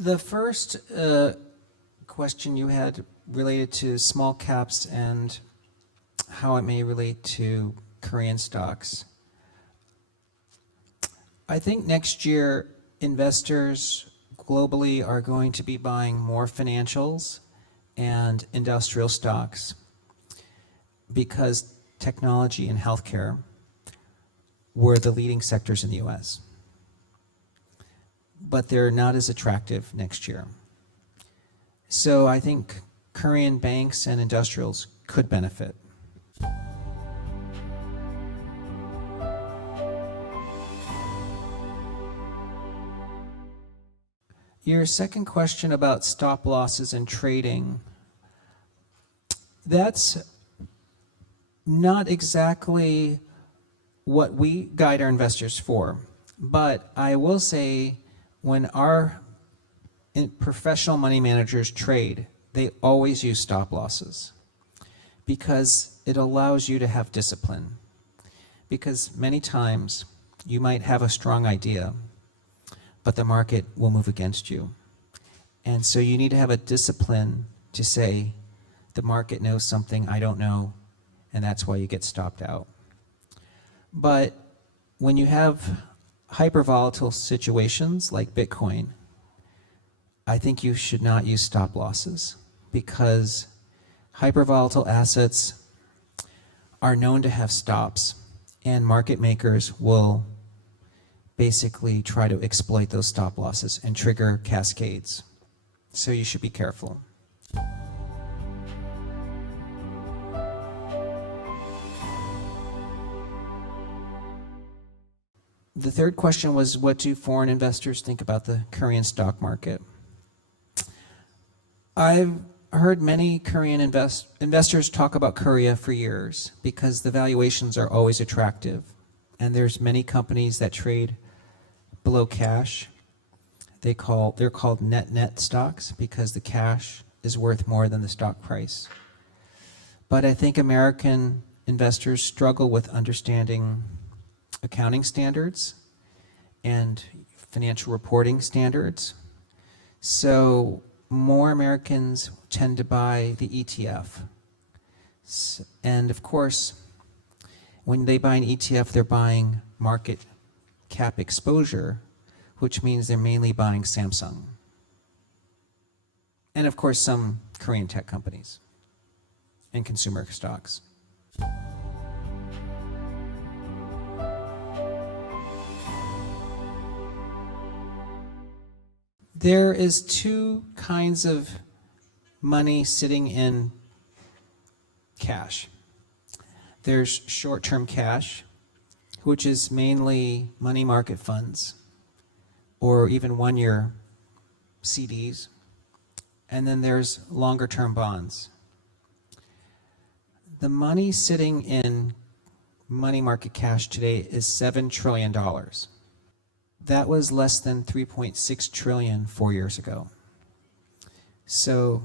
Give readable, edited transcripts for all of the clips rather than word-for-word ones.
The first question you had related to small caps and how it may relate to Korean stocks. I think next year investors globally are going to be buying more financials and industrial stocks because technology and healthcare were the leading sectors in the US. But they're not as attractive next year. So I think Korean banks and industrials could benefit. Your second question about stop losses and trading, that's not exactly what we guide our investors for. But I will say when our professional money managers trade, they always use stop losses because it allows you to have discipline. Because many times you might have a strong idea, but the market will move against you. And so you need to have a discipline to say, the market knows something I don't know, and that's why you get stopped out. But when you have hyper-volatile situations like Bitcoin, I think you should not use stop losses because hyper-volatile assets are known to have stops, and market makers will basically try to exploit those stop losses and trigger cascades. So you should be careful. The third question was, what do foreign investors think about the Korean stock market? I've heard many Korean investors talk about Korea for years because the valuations are always attractive, and there's many companies that trade below cash. They're called net stocks because the cash is worth more than the stock price. But I think American investors struggle with understanding accounting standards and financial reporting standards. So more Americans tend to buy the ETF. And of course, when they buy an ETF, they're buying market cap exposure, which means they're mainly buying Samsung. And of course, some Korean tech companies and consumer stocks. There is two kinds of money sitting in cash. There's short-term cash, which is mainly money market funds or even one-year CDs. And then there's longer-term bonds. The money sitting in money market cash today is $7 trillion. That was less than 3.6 trillion 4 years ago. So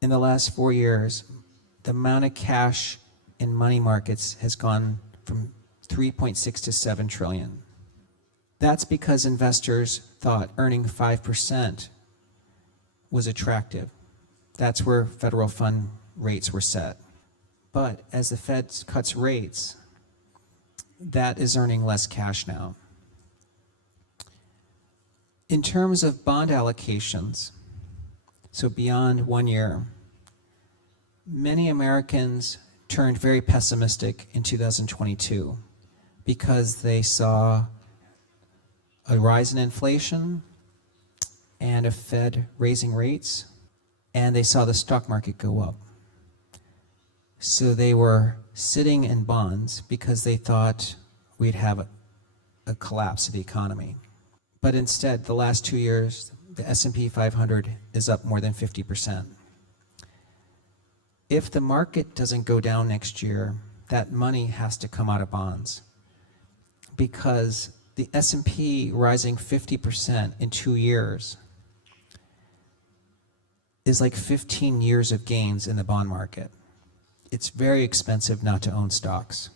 in the last 4 years, the amount of cash in money markets has gone from 3.6 to 7 trillion. That's because investors thought earning 5% was attractive. That's where federal fund rates were set. But as the Fed cuts rates, that is earning less cash now. In terms of bond allocations, so beyond 1 year, many Americans turned very pessimistic in 2022 because they saw a rise in inflation and a Fed raising rates, and they saw the stock market go up. So they were sitting in bonds because they thought we'd have a collapse of the economy. But instead, the last 2 years, the S&P 500 is up more than 50%. If the market doesn't go down next year, that money has to come out of bonds because the S&P rising 50% in 2 years is like 15 years of gains in the bond market. It's very expensive not to own stocks.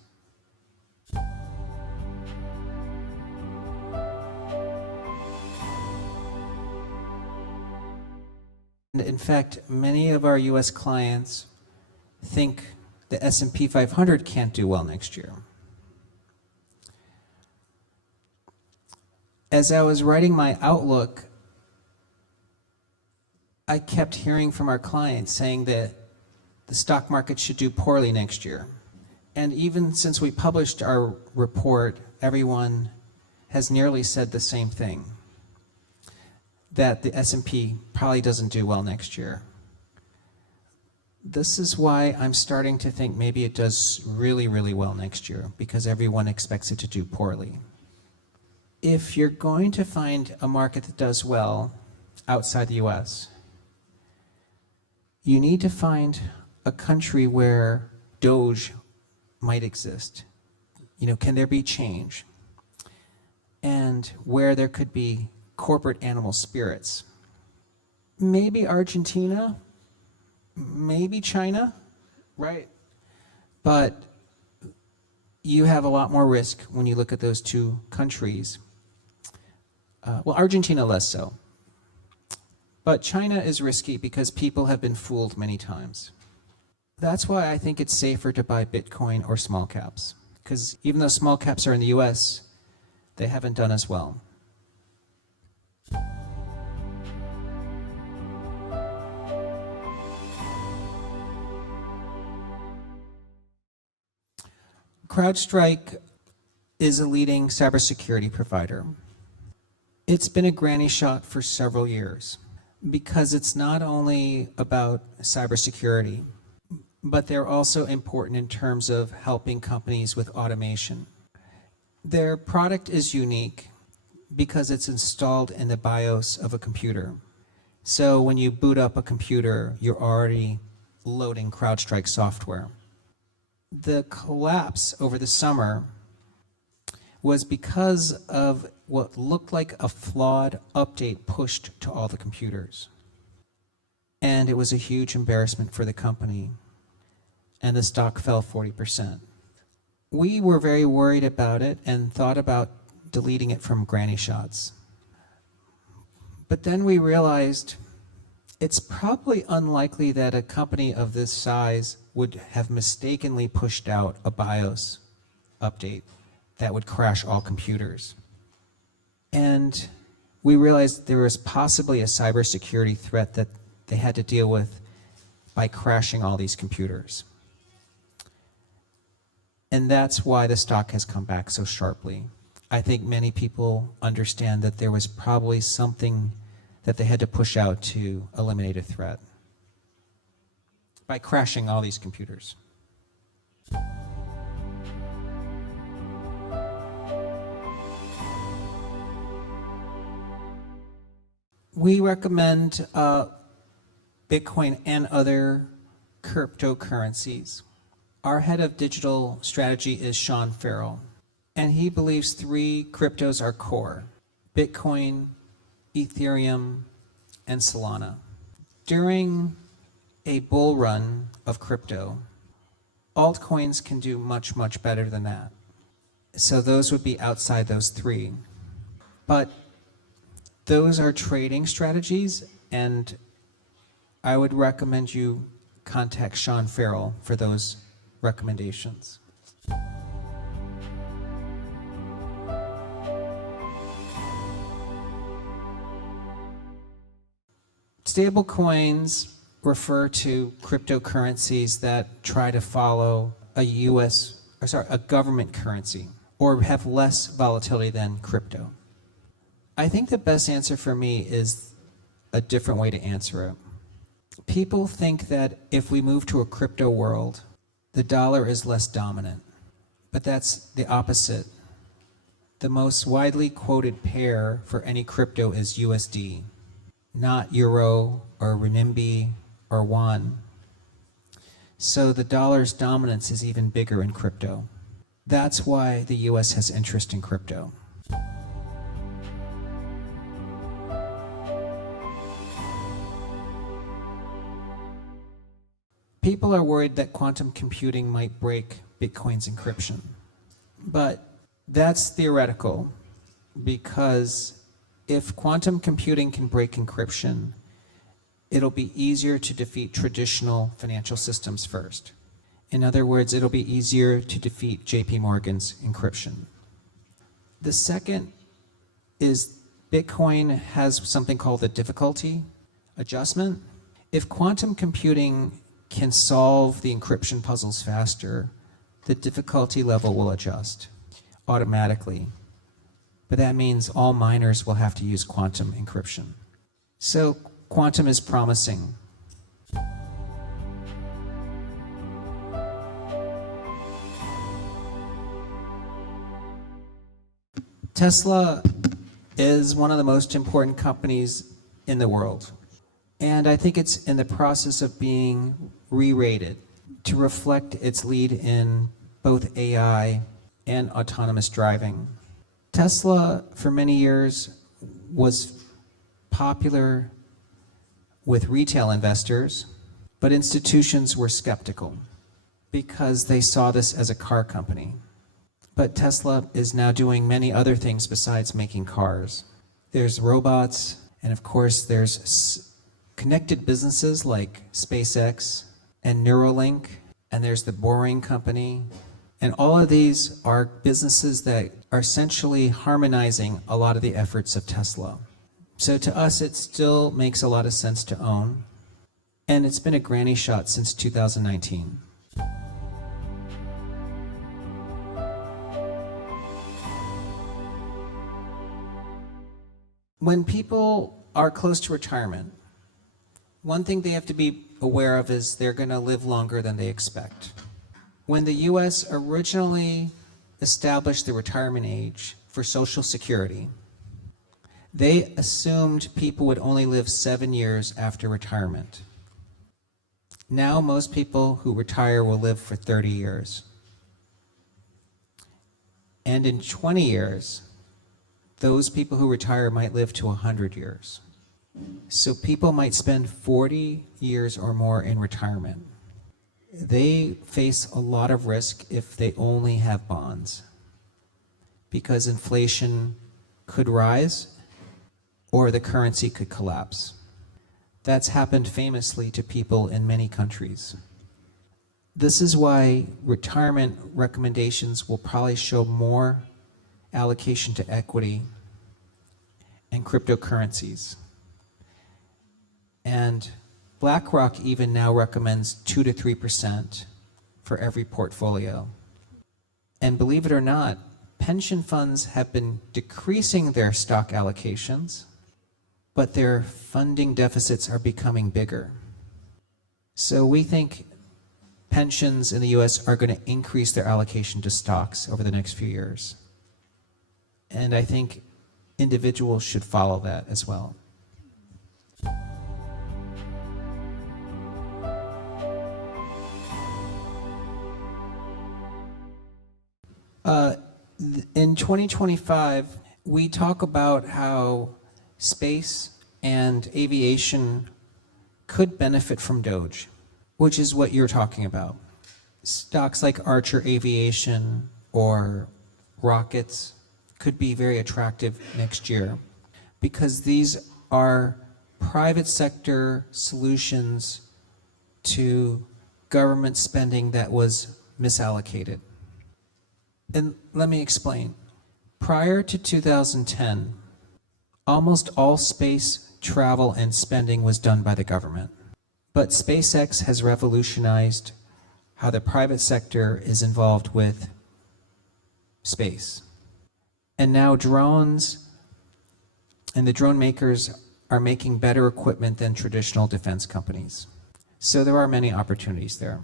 In fact, many of our US clients think the S&P 500 can't do well next year. As I was writing my outlook, I kept hearing from our clients saying that the stock market should do poorly next year. And even since we published our report, everyone has nearly said the same thing, that the S&P probably doesn't do well next year. This is why I'm starting to think maybe it does really, really well next year, because everyone expects it to do poorly. If you're going to find a market that does well outside the US, you need to find a country where Doge might exist. You know, can there be change? And where there could be corporate animal spirits. Maybe Argentina, maybe China, right? But you have a lot more risk when you look at those two countries. Well, Argentina less so. But China is risky because people have been fooled many times. That's why I think it's safer to buy Bitcoin or small caps. Because even though small caps are in the US, they haven't done as well. CrowdStrike is a leading cybersecurity provider. It's been a granny shot for several years because it's not only about cybersecurity, but they're also important in terms of helping companies with automation. Their product is unique because it's installed in the BIOS of a computer. So when you boot up a computer, you're already loading CrowdStrike software. The collapse over the summer was because of what looked like a flawed update pushed to all the computers. And it was a huge embarrassment for the company. And the stock fell 40%. We were very worried about it and thought about deleting it from granny shots. But then we realized it's probably unlikely that a company of this size would have mistakenly pushed out a BIOS update that would crash all computers. And we realized there was possibly a cybersecurity threat that they had to deal with by crashing all these computers. And that's why the stock has come back so sharply. I think many people understand that there was probably something that they had to push out to eliminate a threat by crashing all these computers. We recommend Bitcoin and other cryptocurrencies. Our head of digital strategy is Sean Farrell, and he believes 3 cryptos are core: Bitcoin, Ethereum, and Solana. During a bull run of crypto, altcoins can do much, much better than that. So those would be outside those 3. But those are trading strategies, and I would recommend you contact Sean Farrell for those recommendations. Stablecoins refer to cryptocurrencies that try to follow a government currency or have less volatility than crypto. I think the best answer for me is a different way to answer it. People think that if we move to a crypto world, the dollar is less dominant, but that's the opposite. The most widely quoted pair for any crypto is USD, not euro or renminbi or yuan. So the dollar's dominance is even bigger in crypto. That's why the US has interest in crypto. People are worried that quantum computing might break Bitcoin's encryption. But that's theoretical, because if quantum computing can break encryption, it'll be easier to defeat traditional financial systems first. In other words, it'll be easier to defeat JP Morgan's encryption. The second is Bitcoin has something called the difficulty adjustment. If quantum computing can solve the encryption puzzles faster, the difficulty level will adjust automatically. But that means all miners will have to use quantum encryption. So quantum is promising. Tesla is one of the most important companies in the world. And I think it's in the process of being re-rated to reflect its lead in both AI and autonomous driving. Tesla, for many years, was popular with retail investors, but institutions were skeptical because they saw this as a car company. But Tesla is now doing many other things besides making cars. There's robots, and of course there's connected businesses like SpaceX and Neuralink, and there's the Boring Company. And all of these are businesses that are essentially harmonizing a lot of the efforts of Tesla. So to us, it still makes a lot of sense to own. And it's been a granny shot since 2019. When people are close to retirement, one thing they have to be aware of is they're going to live longer than they expect. When the US originally established the retirement age for Social Security, they assumed people would only live 7 years after retirement. Now most people who retire will live for 30 years. And in 20 years, those people who retire might live to 100 years. So people might spend 40 years or more in retirement. They face a lot of risk if they only have bonds, because inflation could rise or the currency could collapse. That's happened famously to people in many countries. This is why retirement recommendations will probably show more allocation to equity and cryptocurrencies. And BlackRock even now recommends 2 to 3% for every portfolio. And believe it or not, pension funds have been decreasing their stock allocations, but their funding deficits are becoming bigger. So we think pensions in the US are going to increase their allocation to stocks over the next few years. And I think individuals should follow that as well. In 2025, we talk about how space and aviation could benefit from Doge, which is what you're talking about. Stocks like Archer Aviation or rockets could be very attractive next year because these are private sector solutions to government spending that was misallocated. And let me explain. Prior to 2010, almost all space travel and spending was done by the government. But SpaceX has revolutionized how the private sector is involved with space. And now drones and the drone makers are making better equipment than traditional defense companies. So there are many opportunities there.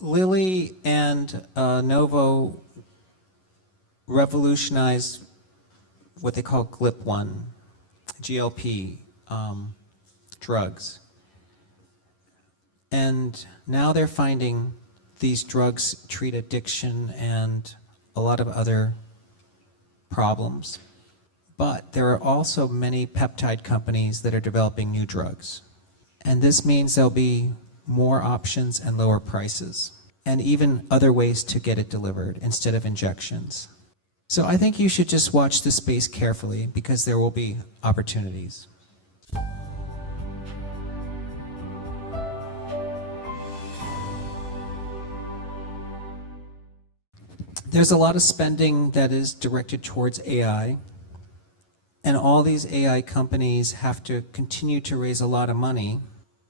Lilly and Novo revolutionized what they call GLP-1, GLP drugs. And now they're finding these drugs treat addiction and a lot of other problems. But there are also many peptide companies that are developing new drugs. And this means there'll be more options and lower prices. and even other ways to get it delivered instead of injections. So I think you should just watch the space carefully because there will be opportunities. There's a lot of spending that is directed towards AI, and all these AI companies have to continue to raise a lot of money,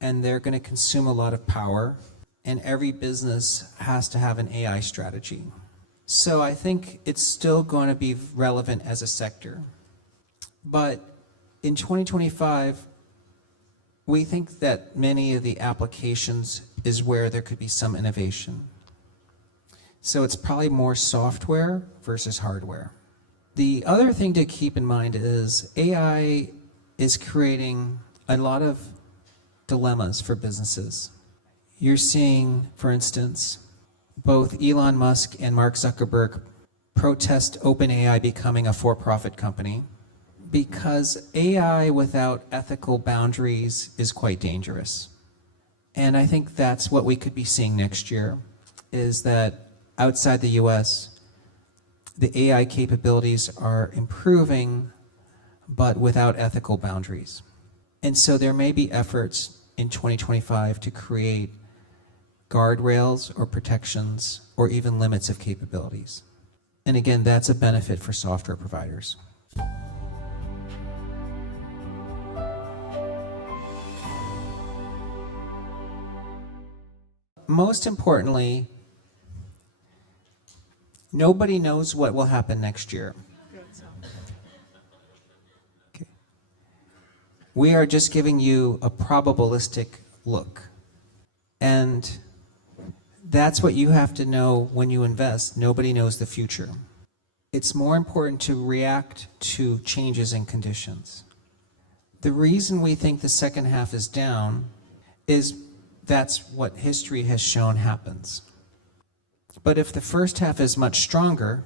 and they're going to consume a lot of power, and every business has to have an AI strategy. So I think it's still going to be relevant as a sector. But in 2025, we think that many of the applications is where there could be some innovation. So it's probably more software versus hardware. The other thing to keep in mind is AI is creating a lot of dilemmas for businesses. You're seeing, for instance, both Elon Musk and Mark Zuckerberg protest OpenAI becoming a for-profit company because AI without ethical boundaries is quite dangerous. And I think that's what we could be seeing next year, is that outside the US, the AI capabilities are improving, but without ethical boundaries. And so there may be efforts in 2025 to create guardrails or protections or even limits of capabilities. And again, that's a benefit for software providers. Most importantly, nobody knows what will happen next year. Okay. We are just giving you a probabilistic look. And that's what you have to know when you invest. Nobody knows the future. It's more important to react to changes in conditions. The reason we think the second half is down is that's what history has shown happens. But if the first half is much stronger,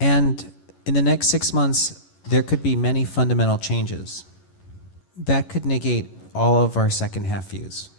and in the next 6 months, there could be many fundamental changes, that could negate all of our second half views.